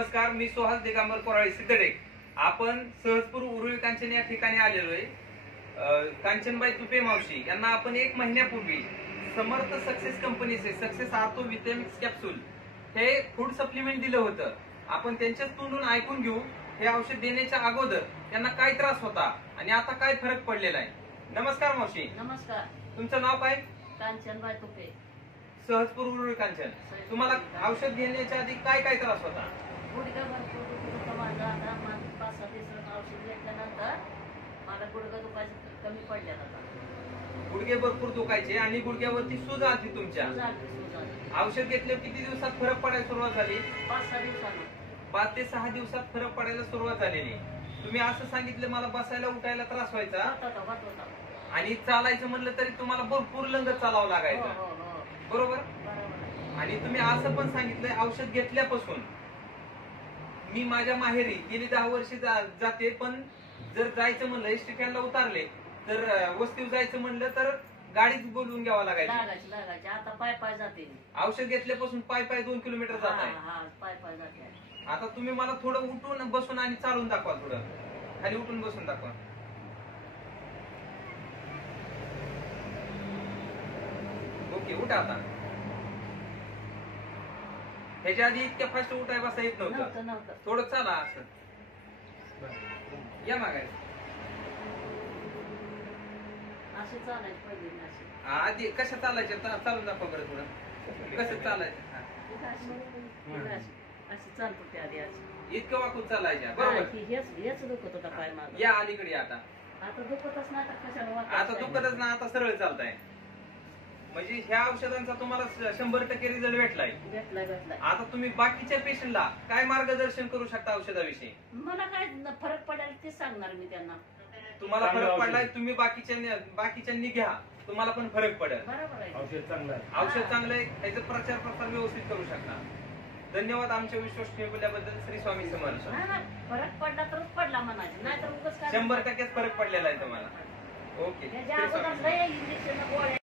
नमस्कार, मी सुहास दिगंबर कोराळे सिद्धटेक. आपण सहजपूर उरुळी कांचन या ठिकाणी आलेलो आहे. कांचनबाई तुपे मावशी यांना आपण 1 महिन्यापूर्वी समर्थ सक्सेस कंपनीचे सक्सेस आर्थो विटॅमिक्स कॅप्सूल हे फूड सप्लिमेंट दिलं होतं. आपण त्यांच्याच तोंडून ऐकून घेऊ हे औषध देण्याच्या अगोदर त्यांना काय त्रास होता आणि आता काय फरक पडलेला आहे. नमस्कार मावशी. नमस्कार. तुमचं नाव काय? कांचनबाई तुपे, सहजपूर उरुळी कांचन. तुम्हाला औषध घेण्याच्या आधी काय काय त्रास होता? गुडघा भरपूर दुखत होता माझा. आता 5-6 दिवसात औषध घेतल्यानंतर मला गुडघा दुखायचं कमी पडल्यात. आता गुडघे भरपूर दुखायचे आणि गुडघ्यावरती सूज आली तुमच्या. औषध घेतल्यावर किती दिवसात फरक पडायला सुरुवात झाली? 5-6 दिवसांनी. 5 ते 6 दिवसात फरक पडायला सुरुवात झालेली. तुम्ही असं सांगितलं मला बसायला उठायला त्रास व्हायचा आणि चालायचं म्हणलं तरी तुम्हाला भरपूर लंगत चालावं लागायचं. बरोबर. आणि तुम्ही असं पण सांगितलंय औषध घेतल्यापासून मी माझ्या माहेरी गेली 10 वर्ष जाते, पण जर जायचं म्हणलं एसटी स्टँडला उतारले तर वस्तीवर जायचं म्हणलं तर गाडीच बोलवून घ्यावा लागायची. आता पाय जाते. औषध घेतल्यापासून पाय 2 किलोमीटर जात आहे. पाय जाते. आता तुम्ही मला थोडं उठून बसून आणि चालून दाखवा. थोडं खाली उठून बसून दाखवा. ओके, उठा आता. ह्याच्या आधी इतक्या फास्ट उठाय बसा येत नव्हतं. थोडं चाला असं. या मागाय असे चालायचे पहिले. आधी कशा चालायच्या चालून दाखवा बरं. थोडं कसं चालायचं? असे चालतो ते आधी. इतकं वाकून चालायच्या. बरोबर. हेच दुखत होता पाय माझा. या अलीकडे आता. आता दुखतच नाही. आता दुखतच ना. आता सरळ चालताय. म्हणजे ह्या औषधांचा तुम्हाला 100% रिझल्ट भेटलाय. आता तुम्ही बाकीच्या पेशंटला काय मार्गदर्शन करू शकता औषधाविषयी? मला काय फरक पडेल ते सांगणार मी त्यांना. तुम्हाला फरक पडलाय, तुम्ही बाकीच्यांनी घ्या, तुम्हाला पण फरक पडेल. बरोबर आहे. औषध चांगलं आहे. याचा प्रचार प्रसार व्यवस्थित करू शकता. धन्यवाद आमच्या विश्वास ठेवल्याबद्दल. श्री स्वामी समर्थ. फरक पडला तरच पडला म्हणायचं, नाही तर 100% फरक पडलेला आहे तुम्हाला. ओके. इंजेक्शन